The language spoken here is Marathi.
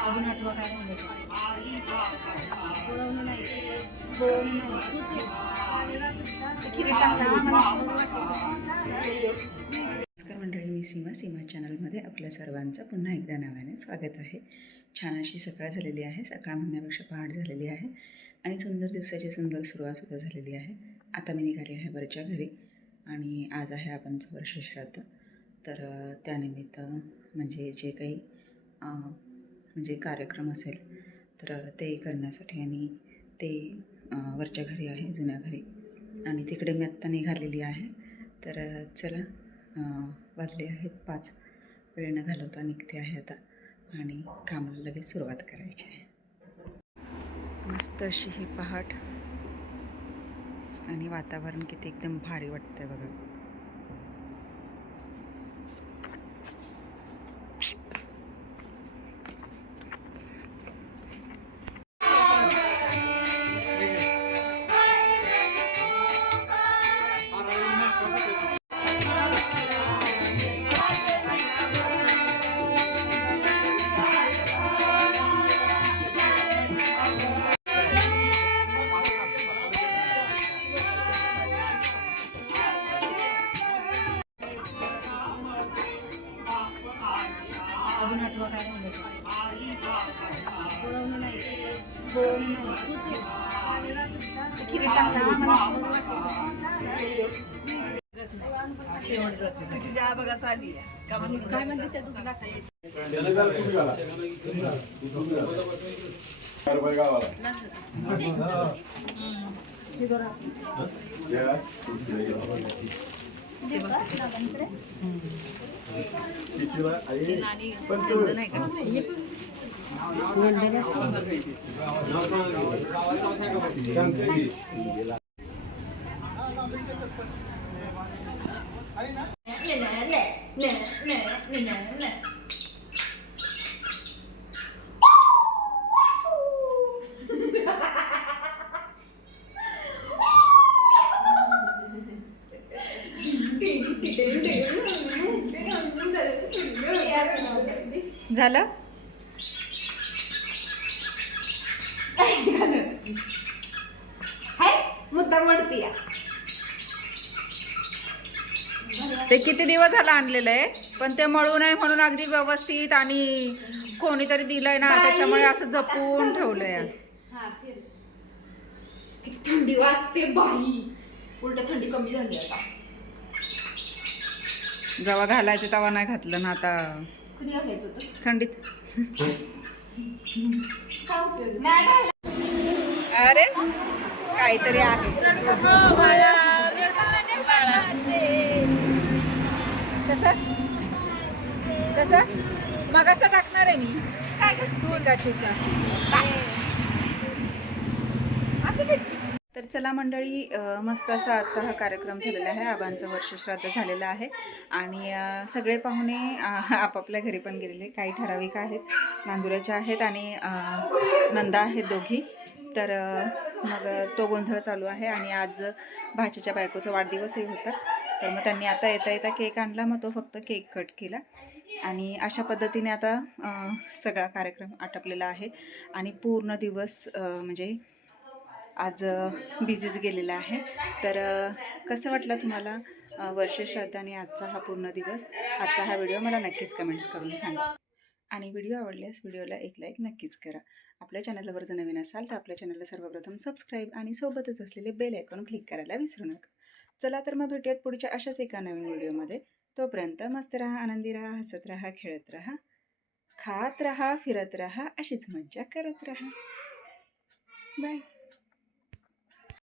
अजून आठवा काय नमस्कार मंडळी मी सीमा सीमा चॅनलमध्ये आपल्या सर्वांचं पुन्हा एकदा नव्याने स्वागत आहे. छान अशी सकाळ झालेली आहे. सकाळ म्हणण्यापेक्षा पहाट झालेली आहे आणि सुंदर दिवसाची सुंदर सुरुवातसुद्धा झालेली आहे. आता मी निघाली आहे वरच्या घरी आणि आज आहे आपणचं वर्ष श्राद्ध तर त्यानिमित्त म्हणजे जे काही म्हणजे कार्यक्रम असेल तर ते करण्यासाठी आणि ते वरच्या घरी आहे जुन्या घरी. आणि तिकडे मी आत्ता निघालेली आहे. तर चला वाजले आहेत पाच. वेळ न घालवता निघते आहे आता. आणि कामाला लगेच सुरुवात करायची आहे. मस्त अशी ही पहाट. आणि वातावरण किती एकदम भारी वाटतंय बघा. अजून आठवा काय काय म्हणते त्या दुकानात नाही झालं? मुद्दा मडती ते किती दिवस झालं आणलेलं आहे? पण ते मळू नये म्हणून अगदी व्यवस्थित आणि कोणीतरी दिलंय ना त्याच्यामुळे असं जपून ठेवलंय किती थंडी वाजते बाई. उलट थंडी कमी झाली आता. जेव्हा घालायचं तेव्हा नाही घातलं ना आता. कधी घालायचं होतं? थंडीत. काय उपयोग? नाही घालायचं. अरे काहीतरी आहे. कसं? कसं? मग असं टाकणार आहे मी. काय पिकाचीचा तर चला मंडळी मस्त असा आजचा हा कार्यक्रम झालेला आहे. आबांचं वर्षश्राद्ध झालेलं आहे. आणि सगळे पाहुणे आपापल्या घरी पण गेलेले. काही ठराविक आहेत नांदुराच्या आहेत आणि नंदा आहेत दोघी. तर मग तो गोंधळ चालू आहे आणि आज भाचीच्या बायकोचा वाढदिवसही होता. तर मग त्यांनी आता येता येता केक आणला. मग तो फक्त केक कट केला. आणि अशा पद्धतीने आता सगळा कार्यक्रम आटपलेला आहे. आणि पूर्ण दिवस म्हणजे आज बिझीच गेलेला आहे. तर कसं वाटलं तुम्हाला वर्षश्राद्ध आणि आजचा हा पूर्ण दिवस? आजचा हा व्हिडिओ मला नक्कीच कमेंट्स करून सांगा. आणि व्हिडिओ आवडल्यास व्हिडिओला एक लाईक नक्कीच करा. आपल्या चॅनलवर जर नवीन असाल तर आपल्या चॅनलला सर्वप्रथम सबस्क्राईब आणि सोबतच असलेले बेल आयकॉन क्लिक करायला विसरू नका. चला तर मग भेटूयात पुढच्या अशाच एका नवीन व्हिडिओमध्ये तोपर्यंत मस्त राहा आनंदी राहा हसत राहा खेळत राहा खात राहा फिरत राहा अशीच मज्जा करत राहा. बाय